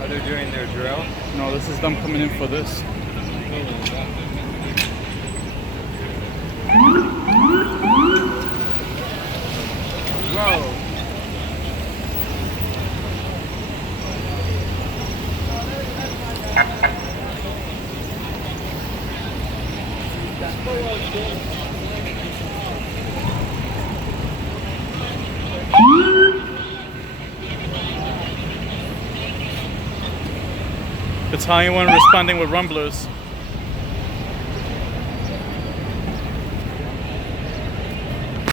Are they doing their drill? No, this is them coming in for this. Whoa! Italian one responding with rumblers.